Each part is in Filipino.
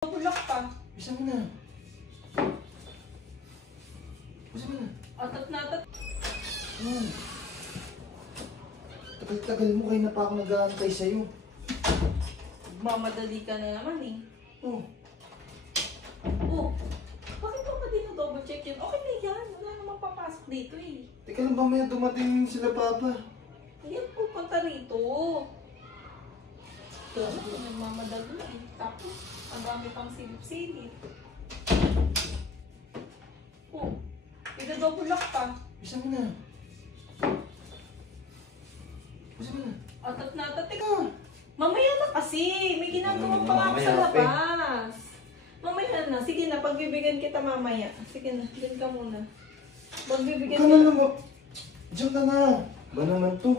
Bulak pa. Bisa mo na. Bisa mo na. Atat na atat. Tagal-tagal mo, kayo na pa ako nag-aantay sa'yo. Mamadali ka na naman eh. Oh. Oh, bakit pa double check yun? Okay na yan. Wala namang papasok dito eh. Teka lang, mamaya dumating sila Papa. Ayan, pupunta rito. Nagmamadali eh. Tapos, ang dami pang silip-silip. Oh, double lock pa. Bisa mo na. Bisa mo na. Atat na atat. Teka, mamaya na kasi. May ginagawa pa nga ako sa Mamaya, labas. Mamaya na. Sige na, pagbibigyan kita mamaya. Sige na, dyan ka muna. Pagbibigyan Ka na naman. Diyan ka na. Ba naman to?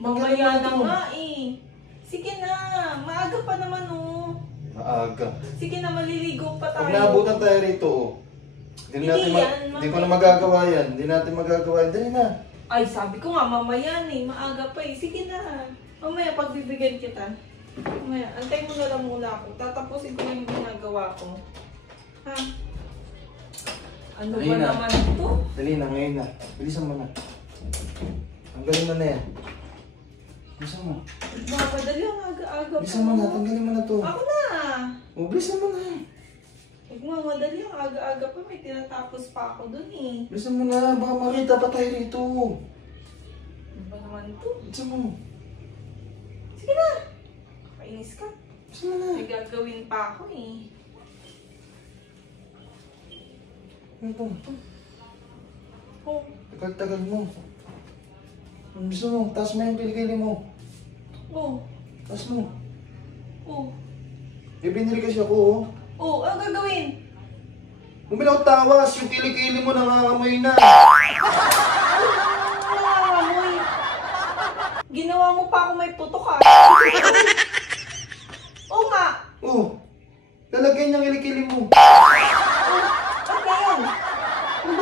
Mamaya na nga eh. Sige na, maaga pa naman oh. Maaga. Sige na, maliligo pa tayo. Pag naabutan tayo rito, oh. Hindi ko na magagawa yan. Hindi natin magagawa yan. Dali na. Ay, sabi ko nga, mamaya na eh. Maaga pa eh. Sige na. Mamaya, pagbibigyan kita. Mamaya, antay mo na lang muna ako. Tatapusin ko yung ginagawa ko. Ha? Ano Dali ba na. naman ito? Dali na, ngayon na. Bilisan mo na. Tanggalin mo na yan. Bilisan mo. Mapadali ang aga-aga pa. Bilisan mo na. Tanggalin mo na to. Ako na. O, bilisan mo na. Nagmamadali ang aga-aga pa. May tinatapos pa ako dun eh. Bilisan mo na. Baka makita pa tayo rito. Ano ba naman ito? Bilisan mo. Sige na. Kainis ka. Bilisan mo na. May gagawin pa ako eh. Ano to? Oh, Tagal-tagal mo. Bilisan mo. Taas mo yung kilikili mo. oh, Taas mo. oh. Ibinili kasi ako, oh. Oh, ano gagawin? Bumili ako tawas. Yung kilikili mo nangangamoy na. Ano nangangamoy? Ginawa mo pa ako may putok ah. Oo nga. Oh. Lalagyan niyang kilikili mo.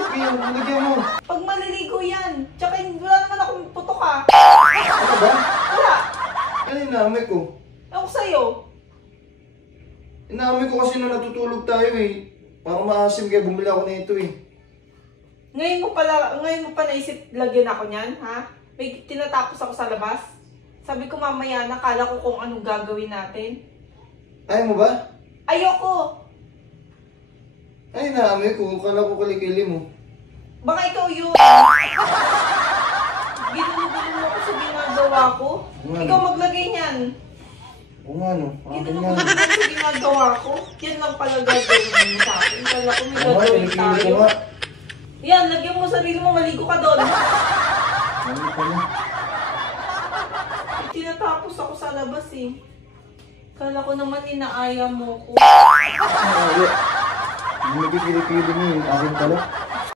Ano yan? Lalagyan mo. Pag maliligo yan. Tsaka wala naman akong putok ah. Ano ba? Wala. Ano yung naamoy ko? Ako sa'yo. Inaamoy ko kasi nung natutulog tayo eh. Parang maasim kaya bumili ako na ito eh. Ngayon mo pa naisip lagyan ako niyan, ha? May tinatapos ako sa labas. Sabi ko mamaya nakala ko kung anong gagawin natin. Ayaw mo ba? Ayoko. Ay, naamoy ko. Kala ko kilikili mo. Baka ikaw yun. Ginugulo mo ako sa ginagawa ko. Ikaw maglagay niyan. Oo nga no. Ginugulo mo sa ginagawa ko. Yan lang pala gagawin mo sa akin. Kala ko may gagawin tayo. Yan, lagyan mo sarili mo. Maligo ka doon. Ano pala? Tinatapos ako sa labas eh. Kala ko naman inaaya mo ko. Hindi. Hindi kilikili mo yung akin pala.